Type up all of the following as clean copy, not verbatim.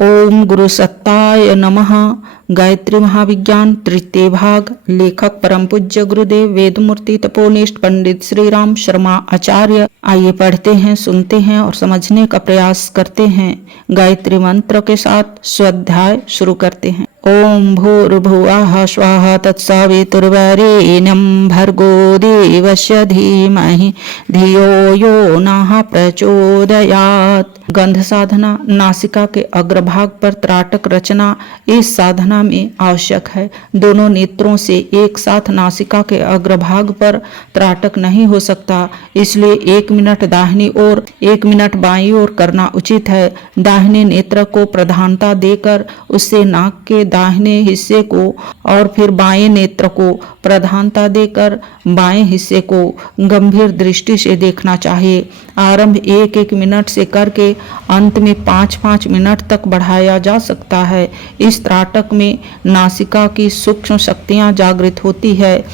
ओम गुरु सत्ताय नमः। गायत्री महाविज्ञान तृतीय भाग। लेखक परम पूज्य गुरुदेव वेदमूर्ति तपोनिष्ठ पंडित श्री राम शर्मा आचार्य। आइए पढ़ते हैं, सुनते हैं और समझने का प्रयास करते हैं। गायत्री मंत्र के साथ स्वाध्याय शुरू करते हैं। ओम भूर्भुवः स्वः तत्सवितुर्वरेण्यं भर्गो देवस्य धीमहि धियो यो नः प्रचोदयात्। गंध साधना। नासिका के अग्रभाग पर त्राटक रचना इस साधना में आवश्यक है। दोनों नेत्रों से एक साथ नासिका के अग्रभाग पर त्राटक नहीं हो सकता, इसलिए 1 मिनट दाहिनी ओर 1 मिनट बाईं ओर करना उचित है। दाहिने नेत्र को प्रधानता देकर उससे नाक के दाहिने हिस्से को और फिर बाएं नेत्र को प्रधानता देकर बाएं हिस्से को गंभीर दृष्टि से देखना चाहिए। आरंभ 1-1 मिनट से करके अंत में 5-5 मिनट तक बढ़ाया जा सकता है। इस त्राटक में नासिका की सूक्ष्म शक्तियां जागृत होती है।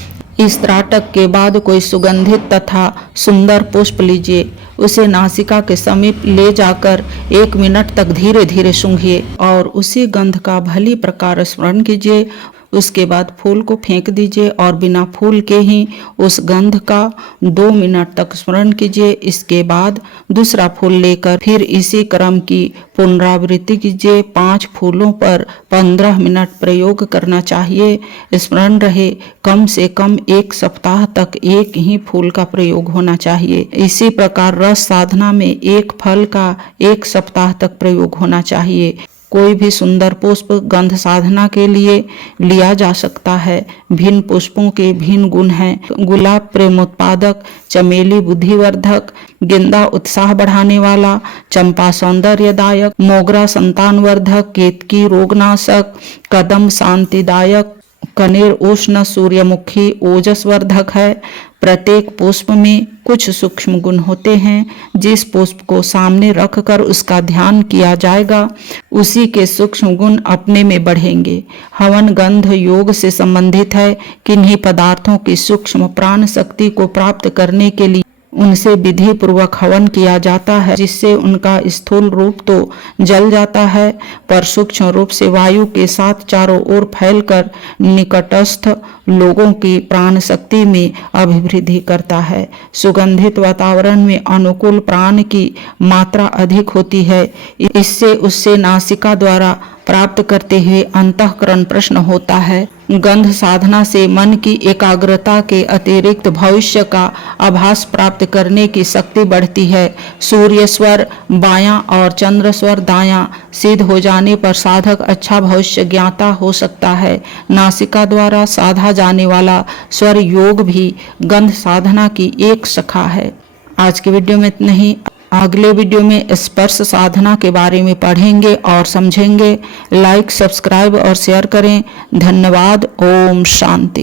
इस त्राटक के बाद कोई सुगंधित तथा सुंदर पुष्प लीजिए, उसे नासिका के समीप ले जाकर 1 मिनट तक धीरे धीरे सूंघिए और उसी गंध का भली प्रकार स्मरण कीजिए। उसके बाद फूल को फेंक दीजिए और बिना फूल के ही उस गंध का 2 मिनट तक स्मरण कीजिए। इसके बाद दूसरा फूल लेकर फिर इसी क्रम की पुनरावृत्ति कीजिए। 5 फूलों पर 15 मिनट प्रयोग करना चाहिए। स्मरण रहे, कम से कम 1 सप्ताह तक एक ही फूल का प्रयोग होना चाहिए। इसी प्रकार रस साधना में एक फल का 1 सप्ताह तक प्रयोग होना चाहिए। कोई भी सुंदर पुष्प गंध साधना के लिए लिया जा सकता है। भिन्न पुष्पों के भिन्न गुण हैं। गुलाब प्रेमोत्पादक, चमेली बुद्धिवर्धक, गेंदा उत्साह बढ़ाने वाला, चंपा सौंदर्यदायक, मोगरा संतानवर्धक, केतकी रोगनाशक, कदम शांतिदायक, कनेर उष्ण, सूर्यमुखी ओजस्वर्धक है। प्रत्येक पुष्प में कुछ सूक्ष्म गुण होते हैं। जिस पुष्प को सामने रखकर उसका ध्यान किया जाएगा, उसी के सूक्ष्म गुण अपने में बढ़ेंगे। हवन गंध योग से संबंधित है। किन्हीं पदार्थों की सूक्ष्म प्राण शक्ति को प्राप्त करने के लिए उनसे विधि पूर्वक हवन किया जाता है, जिससे उनका स्थूल रूप तो जल जाता है पर सूक्ष्म रूप से वायु के साथ चारों ओर फैलकर निकटस्थ लोगों की प्राण शक्ति में अभिवृद्धि करता है। सुगंधित वातावरण में अनुकूल प्राण की मात्रा अधिक होती है। इससे उससे नासिका द्वारा प्राप्त करते हुए अंतःकरण प्रश्न होता है। गंध साधना से मन की एकाग्रता के अतिरिक्त भविष्य का आभास प्राप्त करने की शक्ति बढ़ती है। सूर्य स्वर बायां और चंद्र स्वर दायां सिद्ध हो जाने पर साधक अच्छा भविष्य ज्ञाता हो सकता है। नासिका द्वारा साधा जाने वाला स्वर योग भी गंध साधना की एक शाखा है। आज के वीडियो में इतना ही। अगले वीडियो में स्पर्श साधना के बारे में पढ़ेंगे और समझेंगे। लाइक, सब्सक्राइब और शेयर करें। धन्यवाद। ओम शांति।